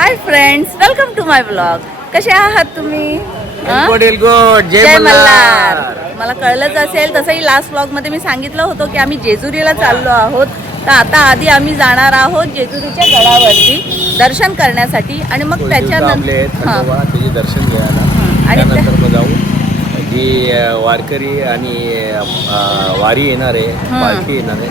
High friends, welcome to my blog. कसे आहात तुम्ही? जय मल्हार. मला कळलंच असेल, तसंही लास्ट ब्लॉग मध्ये मी सांगितलं होतं की आम्ही जेजुरीला चाललो आहोत. तर आता आधी आम्ही जाणार आहोत जेजुरीच्या गडावरती दर्शन करण्यासाठी आणि मग त्याच्यानंतर त्याचे दर्शन घ्यायला आणि त्यानंतर मग जाऊ जी वारकरी आणि वारी येणार आहे, पालखी येणार आहे,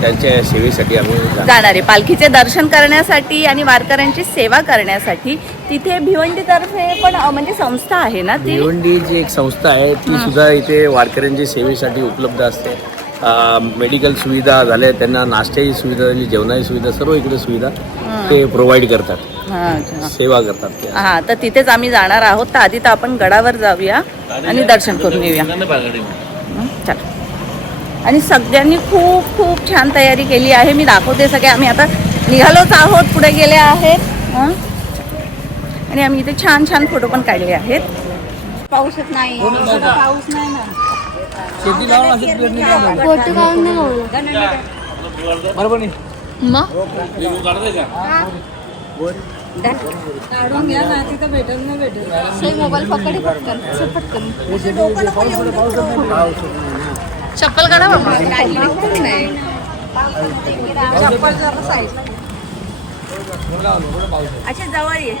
त्यांच्या सेवेसाठी आम्ही जाणार आहे. पालखीचे दर्शन करण्यासाठी आणि वारकऱ्यांची सेवा करण्यासाठी तिथे भिवंडीतर्फे पण म्हणजे संस्था आहे ना, ती भिवंडी जी एक संस्था आहे ती सुद्धा इथे वारकऱ्यांच्या सेवेसाठी उपलब्ध असते. मेडिकल सुविधा झाल्या, त्यांना नाश्त्याची सुविधा झाली, जेवणाची सुविधा, सर्व इकडे सुविधा ते प्रोव्हाइड करतात, सेवा करतात ते. हा, तर तिथेच आम्ही जाणार आहोत. तर आधी तर आपण गडावर जाऊया आणि दर्शन करून येऊया. चला. आणि सगळ्यांनी खूप खूप छान तयारी केली आहे. मी दाखवते सगळे. आम्ही आता निघालोच आहोत, पुढे गेले आहेत आणि आम्ही इथे छान छान फोटो पण काढले आहेत. पाऊसच नाही, पाऊस नाही ना. फोटो बरोबर नाही मग काढून घ्या ना, तिथं भेटेल ना भेटेल. मोबाईल पकडे पटकन चप्पल काढा बाबा. अच्छा, जवळ ये.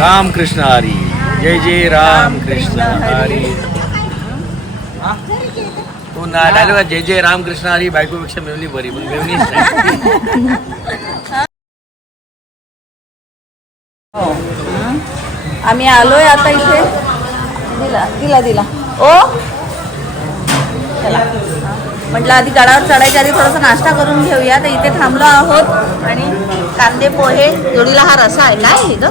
राम कृष्ण हरी. जय जय राम कृष्ण हरी. तू ना डायलॉग जय जय राम कृष्ण हरी बायकोपेक्षा मेवणी बरी, पण मेवणीच नाही. आम्ही आलोय आता इथे. दिला ओ चला. म्हटलं आधी गडावर चढायच्या आधी थोडासा नाश्ता करून घेऊया. तर इथे थांबलो आहोत आणि कांदे पोहे जोडीला हा रसा आहे. काय आहे ग?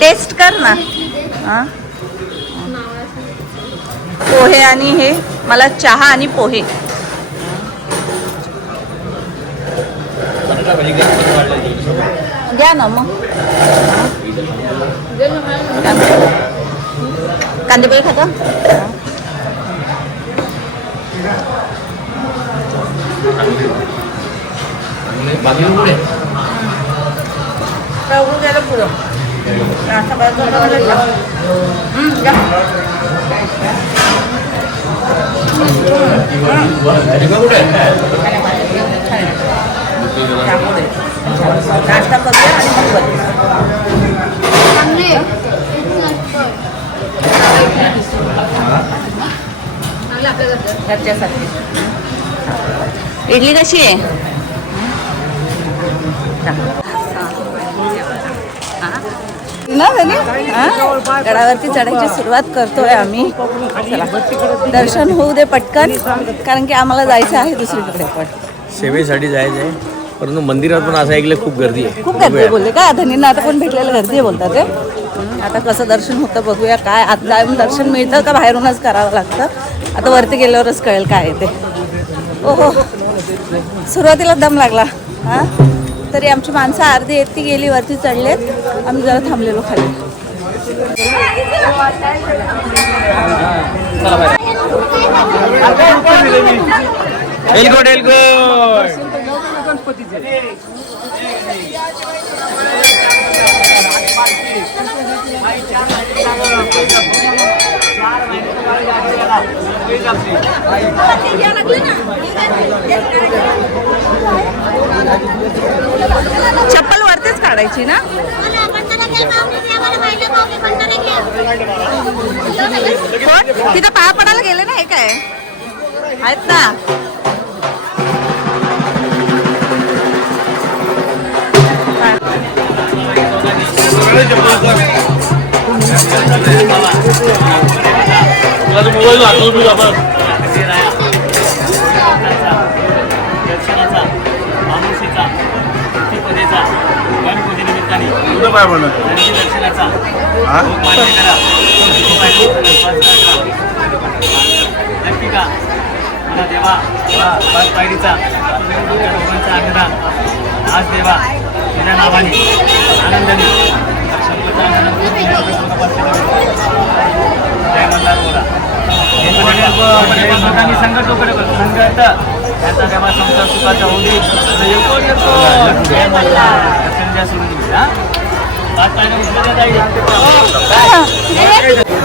टेस्ट कर ना. पोहे आणि हे मला चहा आणि पोहे. द्या ना मग. कांदे पोहे खाता? पुढं नाश्ता करूया आणि मग घरच्यासाठी. इडली कशी आहे? गडावरती चढायची सुरुवात करतोय आम्ही. चला, दर्शन होऊ दे पटकन, कारण की आम्हाला जायचं आहे दुसरीकडे पण. सेवेसाठी जायचं आहे, परंतु मंदिरात पण असं ऐकलं खूप गर्दी आहे. खूप गर्दी बोलले का धनींना आता पण भेटलेलं गर्दी आहे बोलतात ते. आता कसं दर्शन होतं बघूया. काय आत जाऊन दर्शन मिळतं का बाहेरूनच करावं लागतं? आता वरती गेल्यावरच कळेल काय आहे ते. ओहो, सुरुवातीला दम लागला. हां, तरी आमची माणसं अर्धी येत ती गेली, वरती चढलेत. आम्ही जरा थांबलेलो खाली. चप्पल वरतीच काढायची ना. तिथं पाया पडायला गेले ना. हे काय आहेत ना. आज देवा तुझ्या नावाने आनंदाने जय मल्हार बोला. जय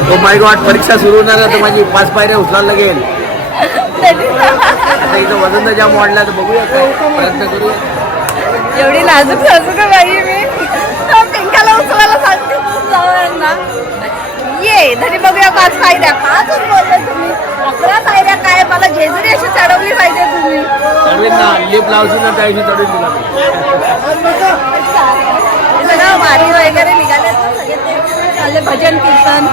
तो माय गॉड, परीक्षा सुरू होणार आहे तर माझी 5 पायऱ्या उचलायला लागेल. आता इथं वजन जाम वाढला तर बघूया काय प्रयत्न करूया. एवढी नाजूक साजूक आहे बाई मी. पिंकाला उचलायला सांगते जाऊयांना. ये तरी बघूया 5 पायऱ्या. 5च बोलले तुम्ही. 11 पायऱ्या काय, मला जेजुरी अशी चढवली पाहिजे तुम्ही. चढवेन ना, लिप लावशील ना त्या दिवशी चढवेन तुला. सगळं वारी वगैरे निघाले सगळे ते चालले भजन कीर्तन.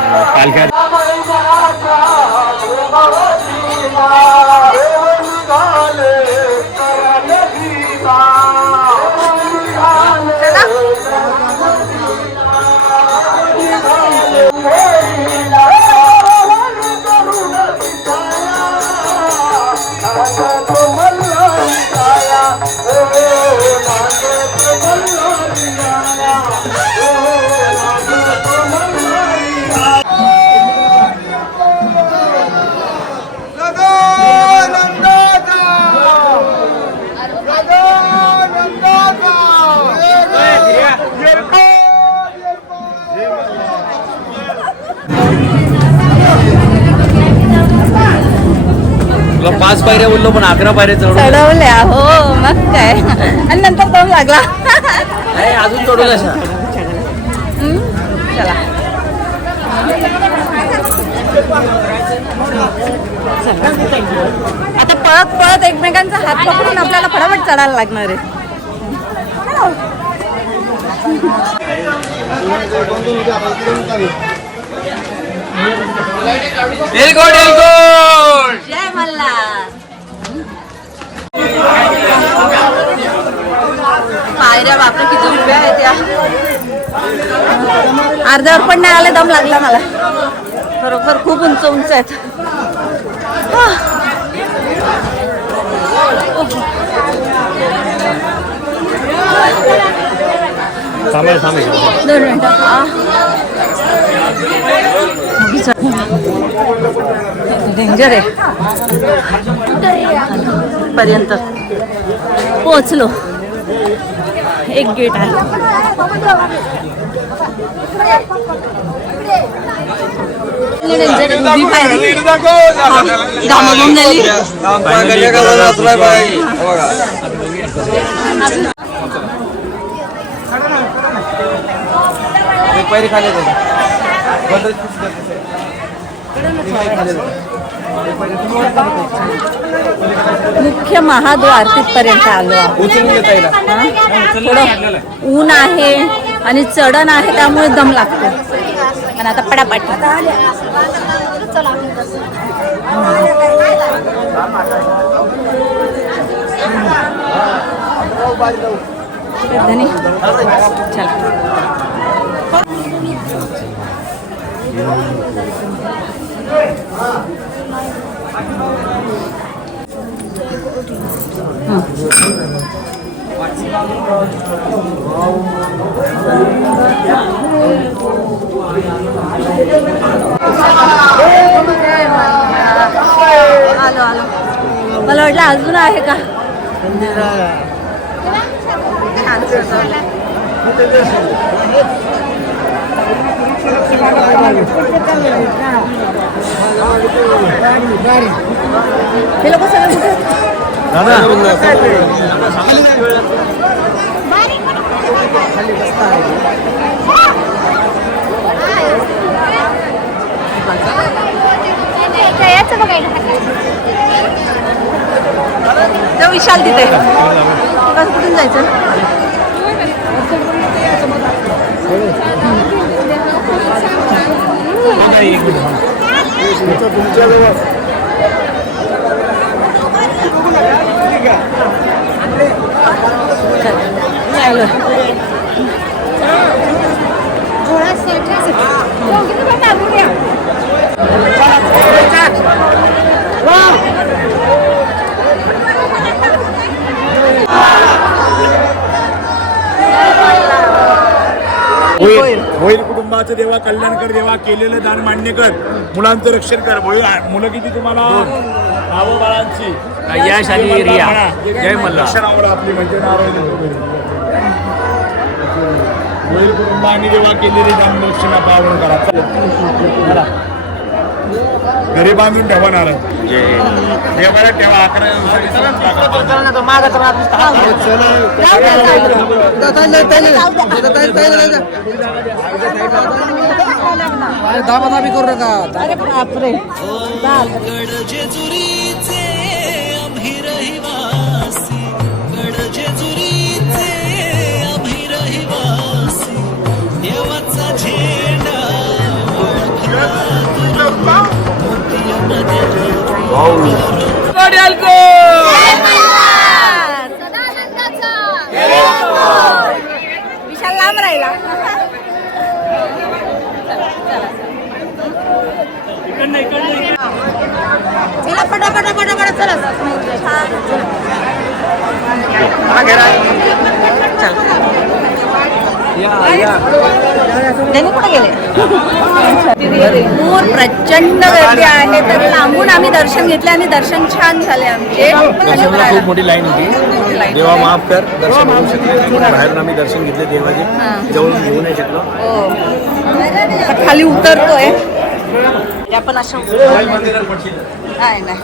तुला 5 पायऱ्या बोललो पण 11 पायऱ्या चढवल्या. हो मग काय. आणि नंतर दम लागला. अजून चढू कशा. चला आता पळत पळत एकमेकांचा हात पकडून आपल्याला फटाफट चढायला लागणार आहे. जय मल्हार. पायऱ्या बापरे किती उभ्या आहेत त्या. अर्ध्यावर पण नाही आले, दम लागला मला. खरोखर खूप उंच उंच आहेत. दोन मिनिटं. डेंजर आहे. पर्यंत पोहोचलो. एक गेट आहे. घामाघूम झाली. मुख्य महाद्वार तिथपर्यंत आलो. थोडं ऊन आहे आणि चढण आहे त्यामुळे दम लागतो. आणि आता पटापट आलो आलो. मला वाटलं अजून आहे का. हे लोक सगळे कुठे तो विशाल तिथे. कसं कुठून जायचं. होईल कुटुंबाचं देवा कल्याण कर, देवा केलेलं दान मान्य कर, मुलांचं रक्षण कर. मुलं किती तुम्हाला नावं बाळांची. यश आणि रिया. जय मल्हार. आपली म्हणजे नाव वैर कुटुंबाने जेव्हा केलेली दानदक्षिणा पावन करा. चला. घरी बांधून ठेवा नारळ. देवाला ठेवा 11 दाबादाबी करू नका. अरे बापरे विशाल लांब राहिला. चला पटापट पटापट चला. भरपूर प्रचंड गर्दी आहे तरी लांबून आम्ही दर्शन घेतले आणि दर्शन छान झाले आमचे. दर्शनाला खूप मोठी लाईन होती. देवा माफ कर, दर्शन होऊ शकले नाही. बाहेरून आम्ही दर्शन घेतले देवाचे, जवळून घेऊ नाही शकलो. आता खाली उतरतोय आपण अशा नाही नाही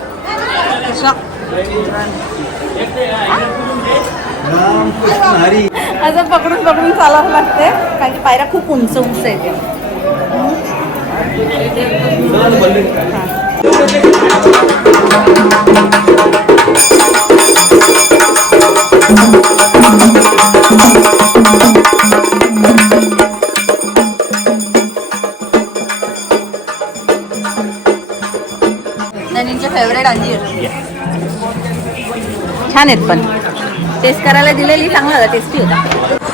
असं पकडून पकडून चालावं लागते कारण की पायऱ्या खूप उंच उंच येते. ननींचे फेवरेट अंजीर छान आहेत पण टेस्ट करायला दिलेली चांगला होता टेस्टी होता.